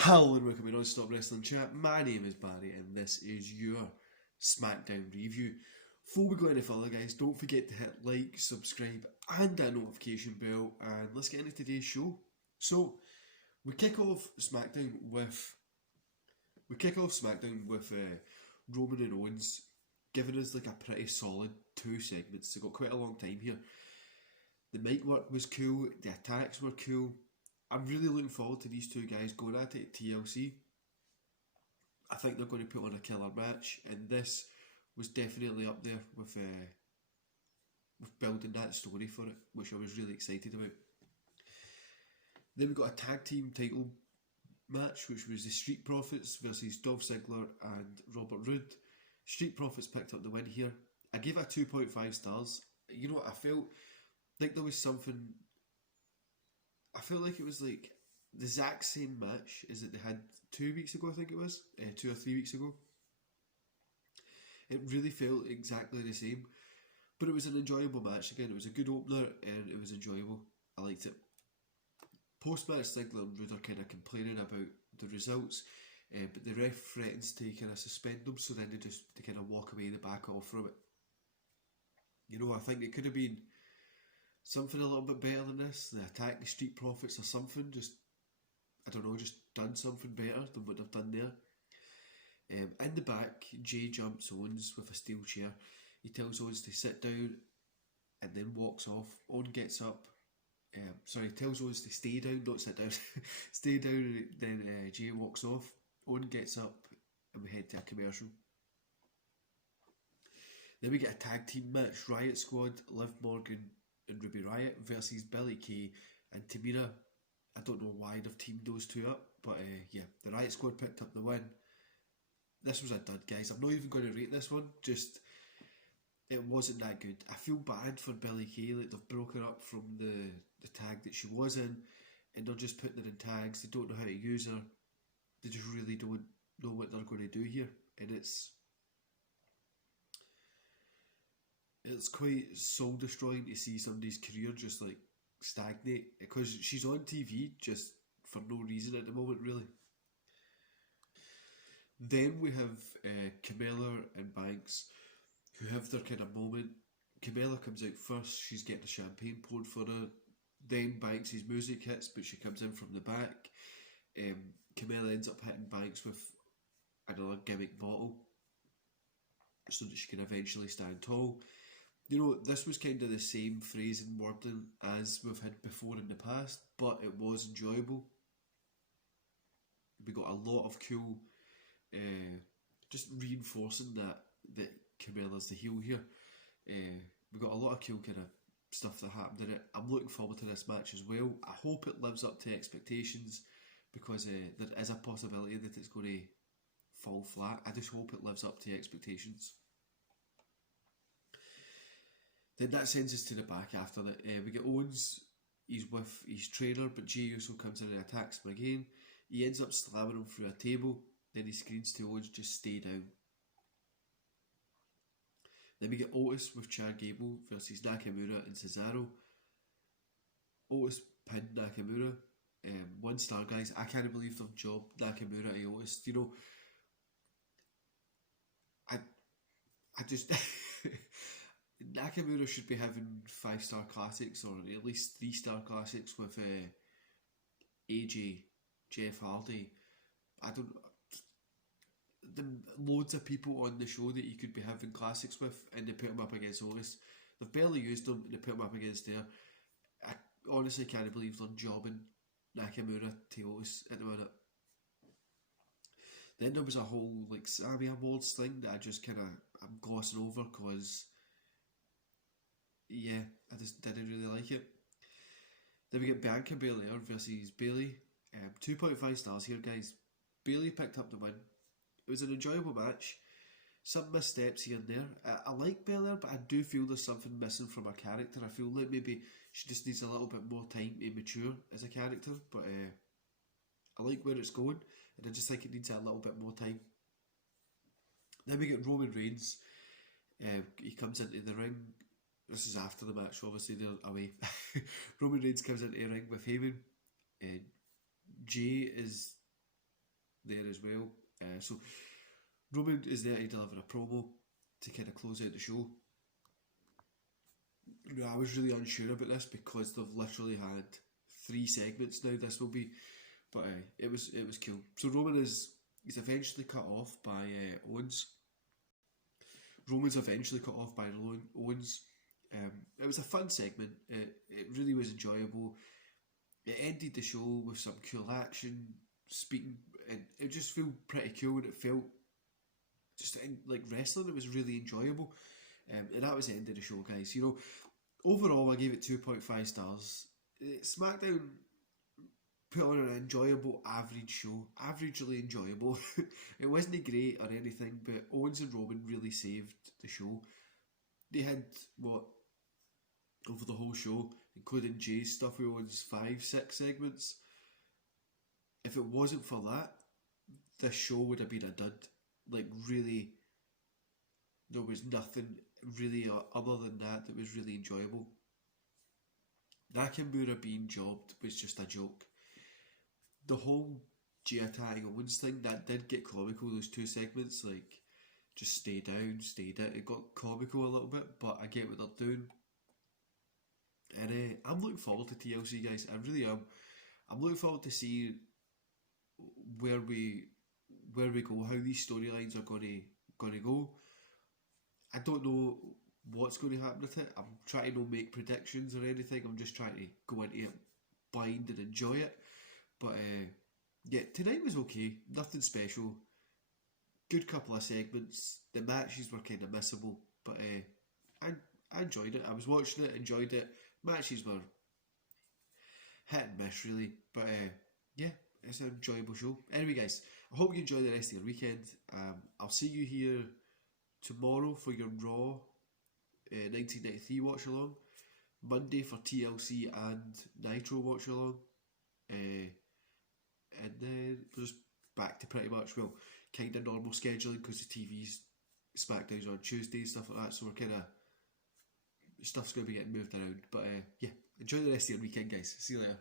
Hello and welcome to Non-Stop Wrestling Chat. My name is Barry and this is your Smackdown review. Before we go any further, guys, don't forget to hit like, subscribe and that notification bell, and let's get into today's show. So we kick off SmackDown with Roman and Owens, giving us like a pretty solid 2 segments. They got quite a long time here. The mic work was cool, the attacks were cool. I'm really looking forward to these two guys going at it at TLC. I think they're going to put on a killer match, and this was definitely up there with building that story for it, which I was really excited about. Then we got a tag team title match, which was the Street Profits versus Dolph Ziggler and Robert Roode. Street Profits picked up the win here. I gave it 2.5 stars. You know what, I felt like there was something. I felt like it was like the exact same match as that they had 2 weeks ago, I think it was, 2 or 3 weeks ago. It really felt exactly the same, but it was an enjoyable match again. It was a good opener and it was enjoyable. I liked it. Post-match, Ziggler and Roode are kind of complaining about the results, but the ref threatens to kind of suspend them, so then they kind of walk away, they back off from it. You know, I think it could have been something a little bit better than this. The attack the Street Profits or something, just done something better than what they've done there. In the back, Jay jumps Owens with a steel chair. He tells Owens to sit down and then walks off. Owen gets up. Tells Owens to stay down, not sit down. Stay down, and then Jay walks off. Owen gets up and we head to a commercial. Then we get a tag team match. Riott Squad, Liv Morgan and Ruby Riott versus Billie Kay and Tamina. I don't know why they've teamed those two up, but yeah, the Riott Squad picked up the win. This was a dud, guys. I'm not even going to rate this one. Just, it wasn't that good. I feel bad for Billie Kay. Like, they've broken her up from the tag that she was in, and they're just putting her in tags. They don't know how to use her. They just really don't know what they're going to do here, and it's quite soul destroying to see somebody's career just like stagnate, because she's on TV just for no reason at the moment, really. Then we have Camila and Banks, who have their kind of moment. Camila comes out first, she's getting a champagne poured for her. Then Banks' music hits, but she comes in from the back. Camila ends up hitting Banks with another gimmick bottle so that she can eventually stand tall. You know, this was kind of the same phrase and wording as we've had before in the past, but it was enjoyable. We got a lot of cool, just reinforcing that Camilla's the heel here. We got a lot of cool kind of stuff that happened in it. I'm looking forward to this match as well. I hope it lives up to expectations, because there is a possibility that it's going to fall flat. I just hope it lives up to expectations. Then that sends us to the back after that. We get Owens, he's with his trainer, but Jey Uso comes in and attacks him again. He ends up slamming him through a table, then he screams to Owens, just stay down. Then we get Otis with Chad Gable versus Nakamura and Cesaro. Otis pinned Nakamura. 1 star, guys. I can't believe they've jobbed Nakamura to Otis. You know, I just... Nakamura should be having 5-star classics, or at least 3-star classics with AJ, Jeff Hardy. I don't... Loads of people on the show that you could be having classics with, and they put him up against Otis. They've barely used him, and they put him up against there. I honestly can't believe they're jobbing Nakamura to Otis at the minute. Then there was a whole like Sammy Awards thing that I'm glossing over, because yeah, I just didn't really like it. Then we get Bianca Belair versus Bayley. 2.5 stars here, guys. Bayley picked up the win. It was an enjoyable match. Some missteps here and there. I like Belair, but I do feel there's something missing from her character. I feel like maybe she just needs a little bit more time to mature as a character, but I like where it's going, and I just think it needs a little bit more time. Then we get Roman Reigns. He comes into the ring. This is after the match, obviously they're away. Roman Reigns comes into the ring with Heyman. Jay is there as well. So Roman is there to deliver a promo to kind of close out the show. Now, I was really unsure about this because they've literally had 3 segments now. This will be, but it was cool. So Roman he's eventually cut off by Owens. Roman's eventually cut off by Owens. It was a fun segment. It really was enjoyable. It ended the show with some cool action, speaking, and it just felt pretty cool. And it felt just like wrestling. It was really enjoyable, and that was the end of the show, guys. You know, overall, I gave it 2.5 stars. SmackDown put on an enjoyable average show, averagely enjoyable. It wasn't great or anything, but Owens and Roman really saved the show. They had, over the whole show, including Jay's stuff with Owens, 5-6 segments. If it wasn't for that, this show would have been a dud. Like, really, there was nothing really other than that was really enjoyable. Nakamura being jobbed was just a joke. The whole Jay attacking Owens thing, that did get comical, those 2 segments, like, just stay down, stay down. It got comical a little bit, but I get what they're doing. And I'm looking forward to TLC, guys. I really am. I'm looking forward to see where we go, how these storylines are going to go. I don't know what's going to happen with it. I'm trying to not make predictions or anything. I'm just trying to go into it blind and enjoy it. But yeah, tonight was okay. Nothing special. Good couple of segments. The matches were kind of missable, but I enjoyed it. I was watching it, enjoyed it. Matches were hit and miss, really. But yeah, it's an enjoyable show. Anyway, guys, I hope you enjoy the rest of your weekend. I'll see you here tomorrow for your Raw 1993 watch along. Monday for TLC and Nitro watch along. And then we're just back to pretty much, kind of normal scheduling because the TV's Smackdown's on Tuesday, stuff like that, so we're kind of, stuff's going to be getting moved around. But yeah, enjoy the rest of your weekend, guys. See you later.